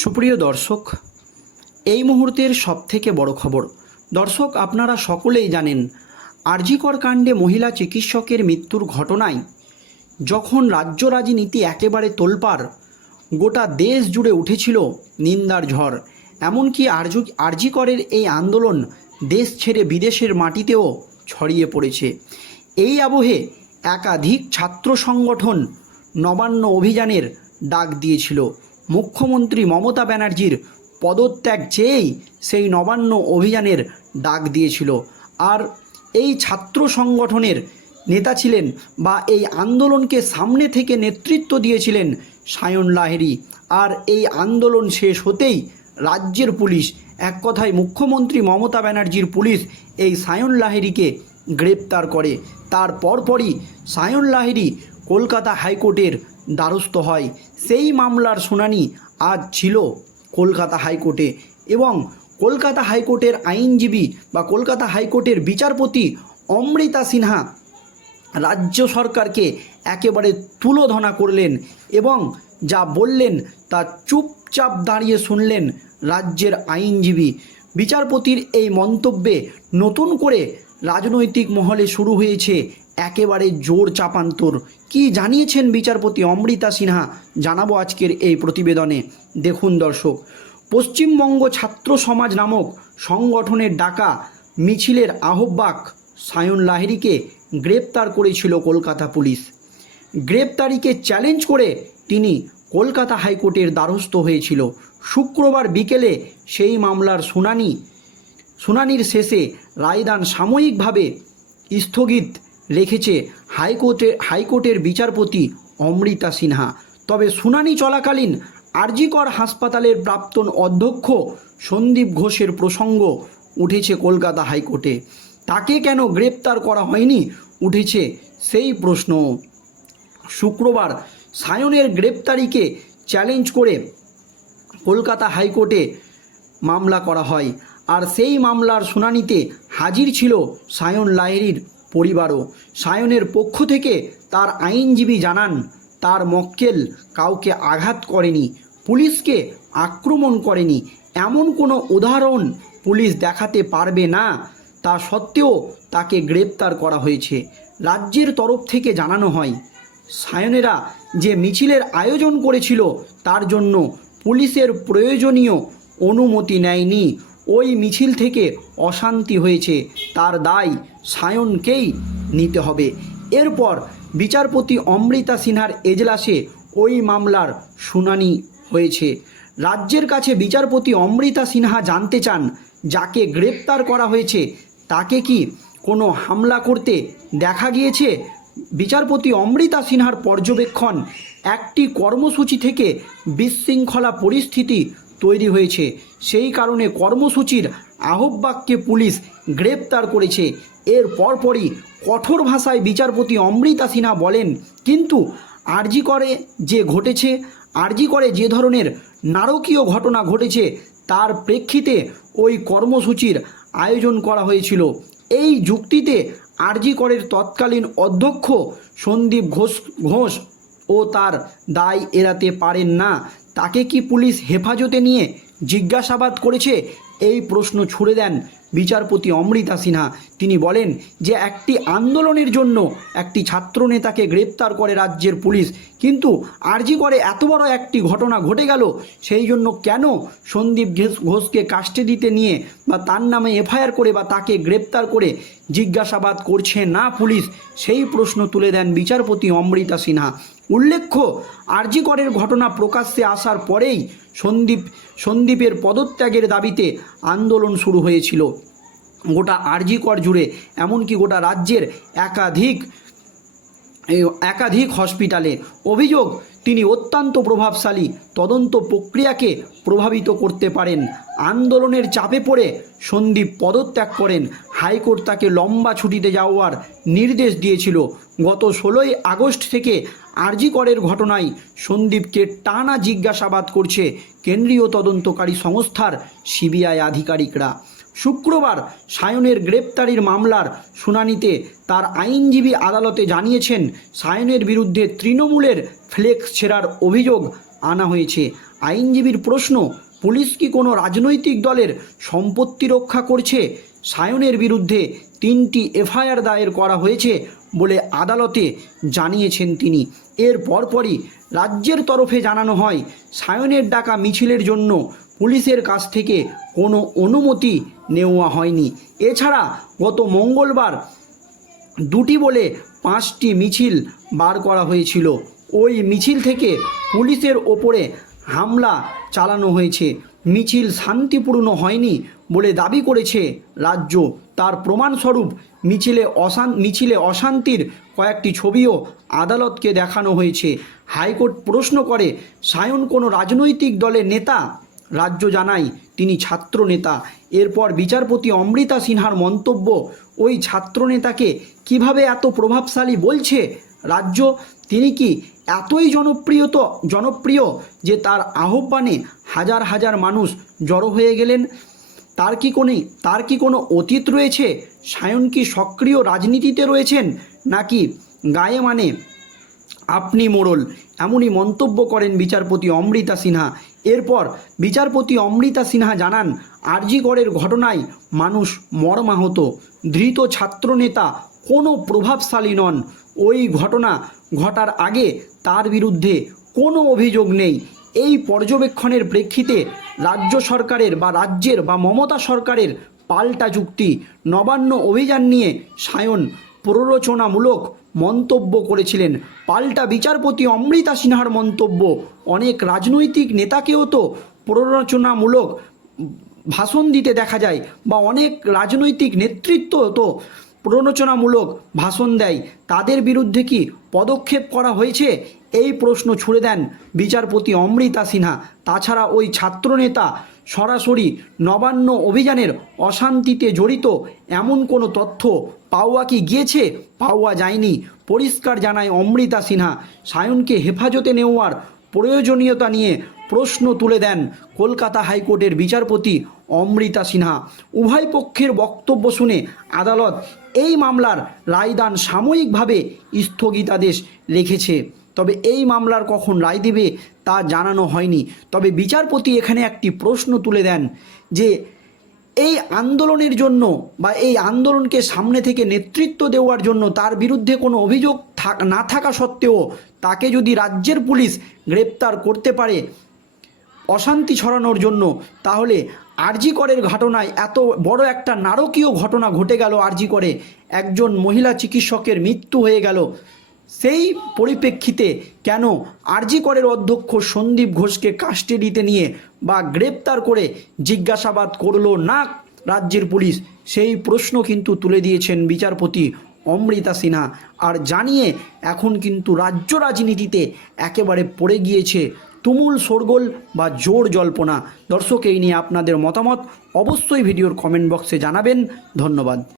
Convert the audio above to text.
সুপ্রিয় দর্শক, এই মুহূর্তের সবথেকে বড় খবর। দর্শক, আপনারা সকলেই জানেন, আরজিকর কাণ্ডে মহিলা চিকিৎসকের মৃত্যুর ঘটনায় যখন রাজ্য রাজনীতি একেবারে তোলপাড়, গোটা দেশ জুড়ে উঠেছিল নিন্দার ঝড়। এমনকি আরজ, আরজিকরের এই আন্দোলন দেশ ছেড়ে বিদেশের মাটিতেও ছড়িয়ে পড়েছে। এই আবহে একাধিক ছাত্র সংগঠন নবান্ন অভিযানের ডাক দিয়েছিল। মুখ্যমন্ত্রী মমতা ব্যানার্জির পদত্যাগ চেয়েই সেই নবান্ন অভিযানের ডাক দিয়েছিল। আর এই ছাত্র সংগঠনের নেতা ছিলেন বা এই আন্দোলনকে সামনে থেকে নেতৃত্ব দিয়েছিলেন সায়ন লাহেরি আর এই আন্দোলন শেষ হতেই রাজ্যের পুলিশ, এক কথায় মুখ্যমন্ত্রী মমতা ব্যানার্জির পুলিশ এই সায়ন লাহেরিকে গ্রেপ্তার করে। তার পরপরই সায়ন লাহিরি কলকাতা হাইকোর্টের দ্বারস্থ হয়। সেই মামলার শুনানি আজ ছিল কলকাতা হাইকোর্টে এবং কলকাতা হাইকোর্টের আইনজীবী বা কলকাতা হাইকোর্টের বিচারপতি অমৃতা সিনহা রাজ্য সরকারকে একেবারে তুলোধনা করলেন এবং যা বললেন তা চুপচাপ দাঁড়িয়ে শুনলেন রাজ্যের আইনজীবী। বিচারপতির এই মন্তব্যে নতুন করে রাজনৈতিক মহলে শুরু হয়েছে একেবারে জোর চাপান্তর। কি জানিয়েছেন বিচারপতি অমৃতা সিনহা? জানাব আজকের এই প্রতিবেদনে। দেখুন দর্শক, পশ্চিমবঙ্গ ছাত্র সমাজ নামক সংগঠনের ডাকা মিছিলের আহ্বাক সায়ন লাহিড়িকে গ্রেপ্তার করেছিল কলকাতা পুলিশ। গ্রেপ্তারিকে চ্যালেঞ্জ করে তিনি কলকাতা হাইকোর্টের দ্বারস্থ হয়েছিল। শুক্রবার বিকেলে সেই মামলার শুনানি, শুনানির শেষে রায়দান সাময়িকভাবে স্থগিত রেখেছে হাইকোর্টে হাইকোর্টের বিচারপতি অমৃতা সিনহা। তবে শুনানি চলাকালীন আরজিকর হাসপাতালের প্রাক্তন অধ্যক্ষ সন্দীপ ঘোষের প্রসঙ্গ উঠেছে কলকাতা হাইকোর্টে। তাকে কেন গ্রেপ্তার করা হয়নি উঠেছে সেই প্রশ্ন। শুক্রবার সায়নের গ্রেপ্তারিকে চ্যালেঞ্জ করে কলকাতা হাইকোর্টে মামলা করা হয়। আর সেই মামলার শুনানিতে হাজির ছিল সায়ন লাহেরির পরিবারও। সায়নের পক্ষ থেকে তার আইনজীবী জানান, তার মক্কেল কাউকে আঘাত করেনি, পুলিশকে আক্রমণ করেনি। এমন কোনো উদাহরণ পুলিশ দেখাতে পারবে না, তা সত্ত্বেও তাকে গ্রেপ্তার করা হয়েছে। রাজ্যের তরফ থেকে জানানো হয়, সায়নেরা যে মিছিলের আয়োজন করেছিল, তার জন্য পুলিশের প্রয়োজনীয় অনুমতি নেয়নি। ওই মিছিল থেকে অশান্তি হয়েছে, তার দায় সায়নকেই নিতে হবে। এরপর বিচারপতি অমৃতা সিনহার এজলাসে ওই মামলার শুনানি হয়েছে। রাজ্যের কাছে বিচারপতি অমৃতা সিনহা জানতে চান, যাকে গ্রেপ্তার করা হয়েছে, তাকে কি কোনো হামলা করতে দেখা গিয়েছে? বিচারপতি অমৃতা সিনহার পর্যবেক্ষণ, একটি কর্মসূচি থেকে বিশৃঙ্খলা পরিস্থিতি তৈরি হয়েছে। সেই কারণে কর্মসূচির আহ্বাককে পুলিশ গ্রেপ্তার করেছে। এর পরপরই কঠোর ভাষায় বিচারপতি অমৃতা সিনহা বলেন, কিন্তু আরজি করে যে ঘটেছে, আরজি করে যে ধরনের নারকীয় ঘটনা ঘটেছে, তার প্রেক্ষিতে ওই কর্মসূচির আয়োজন করা হয়েছিল। এই যুক্তিতে আরজি করের তৎকালীন অধ্যক্ষ সন্দীপ ঘোষ ঘোষ ও তার দায় এড়াতে পারেন না। তাকে কি পুলিশ হেফাজতে নিয়ে জিজ্ঞাসাবাদ করেছে? এই প্রশ্ন ছুড়ে দেন বিচারপতি অমৃতা সিনহা। তিনি বলেন যে, একটি আন্দোলনের জন্য একটি ছাত্র নেতাকে গ্রেপ্তার করে রাজ্যের পুলিশ। কিন্তু আরজি করে এত বড় একটি ঘটনা ঘটে গেল, সেই জন্য কেন সন্দীপ ঘোষ- ঘোষকে কাস্টাডিতে নিয়ে বা তার নামে এফআইআর করে বা তাকে গ্রেপ্তার করে জিজ্ঞাসাবাদ করছে না পুলিশ? সেই প্রশ্ন তুলে দেন বিচারপতি অমৃতা সিনহা। উল্লেখ্য, আরজি করের ঘটনা প্রকাশ্যে আসার পরেই সন্দীপ, সন্দীপের পদত্যাগের দাবিতে আন্দোলন শুরু হয়েছিল। গোটা আরজি কর জুড়ে, এমনকি গোটা রাজ্যের একাধিক একাধিক হসপিটালে অভিযোগ, তিনি অত্যন্ত প্রভাবশালী, তদন্ত প্রক্রিয়াকে প্রভাবিত করতে পারেন। আন্দোলনের চাপে পড়ে সন্দীপ পদত্যাগ করেন। হাইকোর্ট তাকে লম্বা ছুটিতে যাওয়ার নির্দেশ দিয়েছিল। গত ষোলোই আগস্ট থেকে আরজি করের ঘটনায় সন্দীপকে টানা জিজ্ঞাসাবাদ করছে কেন্দ্রীয় তদন্তকারী সংস্থার সিবিআই আধিকারিকরা। শুক্রবার সায়নের গ্রেপ্তারির মামলার শুনানিতে তার আইনজীবী আদালতে জানিয়েছেন, সায়নের বিরুদ্ধে তৃণমূলের ফ্লেক্স ছেড়ার অভিযোগ আনা হয়েছে। আইনজীবীর প্রশ্ন, পুলিশ কি কোনো রাজনৈতিক দলের সম্পত্তি রক্ষা করছে? সায়নের বিরুদ্ধে তিনটি এফআইআর দায়ের করা হয়েছে বলে আদালতে জানিয়েছেন তিনি। এর পরপরই রাজ্যের তরফে জানানো হয়, সায়নের ডাকা মিছিলের জন্য পুলিশের কাছ থেকে কোনো অনুমতি নেওয়া হয়নি। এছাড়া গত মঙ্গলবার দুটি বলে পাঁচটি মিছিল বার করা হয়েছিল। ওই মিছিল থেকে পুলিশের ওপরে হামলা চালানো হয়েছে। মিছিল শান্তিপূর্ণ হয়নি বলে দাবি করেছে রাজ্য। তার প্রমাণস্বরূপ মিছিলে অশান মিছিলে অশান্তির কয়েকটি ছবিও আদালতকে দেখানো হয়েছে। হাইকোর্ট প্রশ্ন করে, সায়ন কোনো রাজনৈতিক দলের নেতা? রাজ্য জানায়, তিনি ছাত্র নেতা। এরপর বিচারপতি অমৃতা সিনহার মন্তব্য, ওই ছাত্র নেতাকে কীভাবে এত প্রভাবশালী বলছে রাজ্য? তিনি কি এতই জনপ্রিয় তো জনপ্রিয় যে তার আহ্বানে হাজার হাজার মানুষ জড়ো হয়ে গেলেন? তার কি কোনো তার কি কোনো অতীত রয়েছে? সায়ন কি সক্রিয় রাজনীতিতে রয়েছেন? নাকি গায়ে মানে আপনি মোড়ল? এমনই মন্তব্য করেন বিচারপতি অমৃতা সিনহা। এরপর বিচারপতি অমৃতা সিনহা জানান আরজিগড়ের ঘটনায় মানুষ মর্মাহত। ধৃত ছাত্রনেতা কোনো প্রভাবশালী নন। ওই ঘটনা ঘটার আগে তার বিরুদ্ধে কোনো অভিযোগ নেই। এই পর্যবেক্ষণের প্রেক্ষিতে রাজ্য সরকারের বা রাজ্যের বা মমতা সরকারের পাল্টা যুক্তি, নবান্ন অভিযান নিয়ে সায়ন প্ররোচনামূলক মন্তব্য করেছিলেন। পাল্টা বিচারপতি অমৃতা সিনহার মন্তব্য, অনেক রাজনৈতিক নেতাকেও তো প্ররোচনামূলক ভাষণ দিতে দেখা যায় বা অনেক রাজনৈতিক নেতৃত্ব তো প্ররোচনামূলক ভাষণ দেয়। তাদের বিরুদ্ধে কি পদক্ষেপ করা হয়েছে? এই প্রশ্ন ছুড়ে দেন বিচারপতি অমৃতা সিনহা। তাছাড়া ওই ছাত্রনেতা সরাসরি নবান্ন অভিযানের অশান্তিতে জড়িত। এমন কোনো তথ্য পাওয়া কি গিয়েছে? পাওয়া যায়নি। পরিষ্কার জানায় অমৃতা সিনহা। সায়নকে হেফাজতে নেওয়ার প্রয়োজনীয়তা নিয়ে প্রশ্ন তুলে দেন কলকাতা হাইকোর্টের বিচারপতি অমৃতা সিনহা। উভয় পক্ষের বক্তব্য শুনে আদালত এই মামলার রায়দান সাময়িকভাবে স্থগিতাদেশ রেখেছে। তবে এই মামলার কখন রায় দেবে তা জানানো হয়নি। তবে বিচারপতি এখানে একটি প্রশ্ন তুলে দেন যে, এই আন্দোলনের জন্য বা এই আন্দোলনকে সামনে থেকে নেতৃত্ব দেওয়ার জন্য তার বিরুদ্ধে কোনো অভিযোগ না থাকা সত্ত্বেও তাকে যদি রাজ্যের পুলিশ গ্রেপ্তার করতে পারে অশান্তি ছড়ানোর জন্য, তাহলে আরজি করের ঘটনায় এত বড় একটা নারকীয় ঘটনা ঘটে গেল আরজি করে। একজন মহিলা চিকিৎসকের মৃত্যু হয়ে গেল। সেই পরিপ্রেক্ষিতে কেন আরজি করের অধ্যক্ষ সন্দীপ ঘোষকে কাস্টেডিতে নিয়ে বা গ্রেপ্তার করে জিজ্ঞাসাবাদ করল না রাজ্যের পুলিশ? সেই প্রশ্ন কিন্তু তুলে দিয়েছেন বিচারপতি অমৃতা সিনহা। আর জানিয়ে এখন কিন্তু রাজ্য রাজনীতিতে একেবারে পড়ে গিয়েছে তুমুল শোরগোল বা জোর জল্পনা। দর্শক, এই নিয়ে আপনাদের মতামত অবশ্যই ভিডিওর কমেন্ট বক্সে জানাবেন। ধন্যবাদ।